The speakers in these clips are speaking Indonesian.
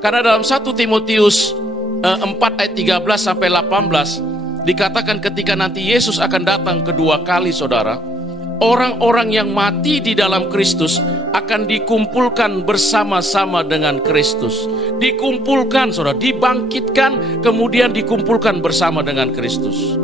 Karena dalam 1 Timotius 4 ayat 13 sampai 18 dikatakan ketika nanti Yesus akan datang kedua kali, saudara, orang-orang yang mati di dalam Kristus akan dikumpulkan bersama-sama dengan Kristus. Dikumpulkan, saudara, dibangkitkan, kemudian dikumpulkan bersama dengan Kristus.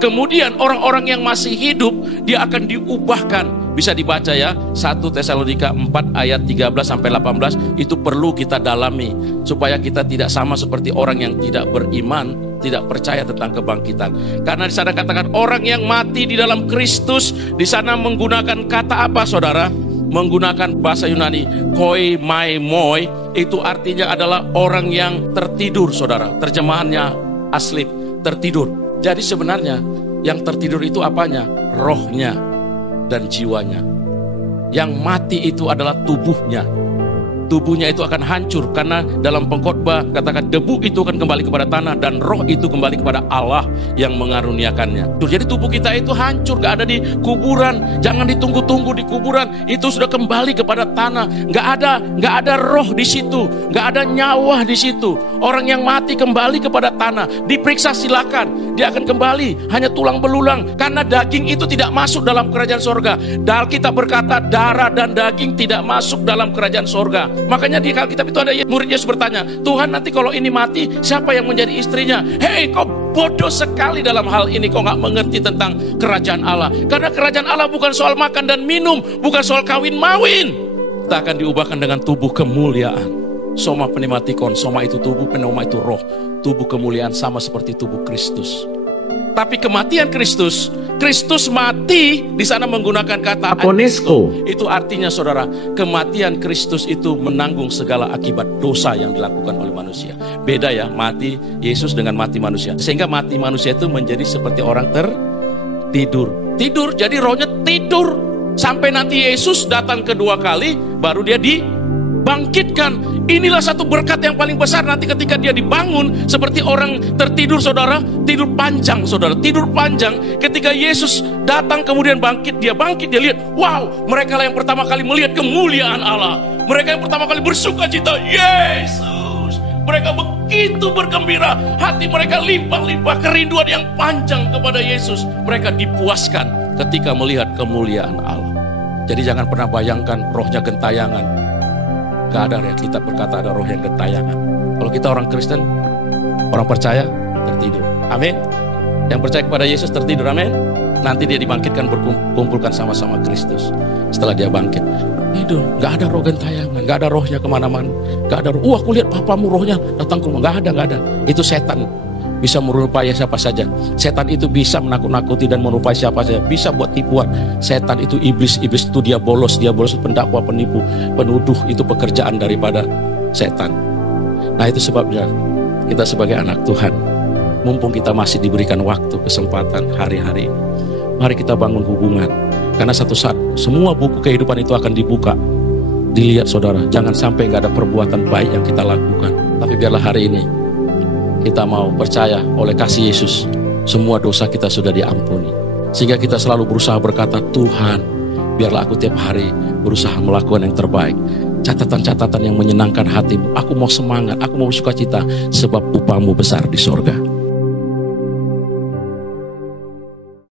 Kemudian orang-orang yang masih hidup, dia akan diubahkan. Bisa dibaca ya, 1 Tesalonika 4 ayat 13 sampai 18. Itu perlu kita dalami supaya kita tidak sama seperti orang yang tidak beriman, tidak percaya tentang kebangkitan. Karena di sana katakan orang yang mati di dalam Kristus, di sana menggunakan kata apa, saudara? Menggunakan bahasa Yunani koi mai moi, itu artinya adalah orang yang tertidur, saudara. Terjemahannya asli tertidur. Jadi sebenarnya yang tertidur itu apanya? Rohnya dan jiwanya. Yang mati itu adalah tubuhnya. Tubuhnya itu akan hancur karena dalam pengkhotbah katakan debu itu akan kembali kepada tanah dan roh itu kembali kepada Allah yang mengaruniakannya. Jadi tubuh kita itu hancur, gak ada di kuburan. Jangan ditunggu-tunggu di kuburan, itu sudah kembali kepada tanah. Gak ada roh di situ, gak ada nyawa di situ. Orang yang mati kembali kepada tanah, diperiksa silakan, dia akan kembali hanya tulang belulang karena daging itu tidak masuk dalam kerajaan sorga. Alkitab berkata darah dan daging tidak masuk dalam kerajaan sorga. Makanya di Alkitab itu ada murid Yesus bertanya, Tuhan nanti kalau ini mati siapa yang menjadi istrinya? Hei, kau bodoh sekali dalam hal ini, kau gak mengerti tentang kerajaan Allah. Karena kerajaan Allah bukan soal makan dan minum, bukan soal kawin-mawin. Kita akan diubahkan dengan tubuh kemuliaan. Soma pneumatikon, soma itu tubuh, pneuma itu roh. Tubuh kemuliaan sama seperti tubuh Kristus. Tapi kematian Kristus, Kristus mati di sana menggunakan kata aponesko. Itu artinya, saudara, kematian Kristus itu menanggung segala akibat dosa yang dilakukan oleh manusia. Beda ya, mati Yesus dengan mati manusia. Sehingga mati manusia itu menjadi seperti orang tertidur. Tidur, jadi rohnya tidur. Sampai nanti Yesus datang kedua kali, baru dia dibangkitkan. Inilah satu berkat yang paling besar nanti ketika dia dibangun seperti orang tertidur, saudara. Tidur panjang, saudara, tidur panjang. Ketika Yesus datang kemudian bangkit, dia lihat, wow, mereka lah yang pertama kali melihat kemuliaan Allah. Mereka yang pertama kali bersuka cita, Yesus. Mereka begitu bergembira, hati mereka limpah-limpah kerinduan yang panjang kepada Yesus. Mereka dipuaskan ketika melihat kemuliaan Allah. Jadi jangan pernah bayangkan rohnya gentayangan. Gak ada ya, kita berkata ada roh yang gentayangan. Kalau kita orang Kristen, orang percaya, tertidur. Amin. Yang percaya kepada Yesus tertidur, amin. Nanti dia dibangkitkan, berkumpulkan sama-sama Kristus. Setelah dia bangkit, tidur. Gak ada roh gentayangan, gak ada rohnya kemana-mana. Gak ada roh, aku lihat papamu rohnya datang ke rumah. Gak ada. Itu setan. Bisa merupai siapa saja. Setan itu bisa menakut-nakuti dan merupai siapa saja. Bisa buat tipuan. Setan itu iblis itu dia bolos pendakwa, penipu, penuduh. Itu pekerjaan daripada setan. Nah itu sebabnya kita sebagai anak Tuhan, mumpung kita masih diberikan waktu, kesempatan hari-hari, mari kita bangun hubungan. Karena satu saat semua buku kehidupan itu akan dibuka. Dilihat, saudara, jangan sampai gak ada perbuatan baik yang kita lakukan. Tapi biarlah hari ini kita mau percaya oleh kasih Yesus, semua dosa kita sudah diampuni. Sehingga kita selalu berusaha berkata, Tuhan, biarlah aku tiap hari berusaha melakukan yang terbaik. Catatan-catatan yang menyenangkan hatimu. Aku mau semangat, aku mau sukacita, sebab upahmu besar di sorga.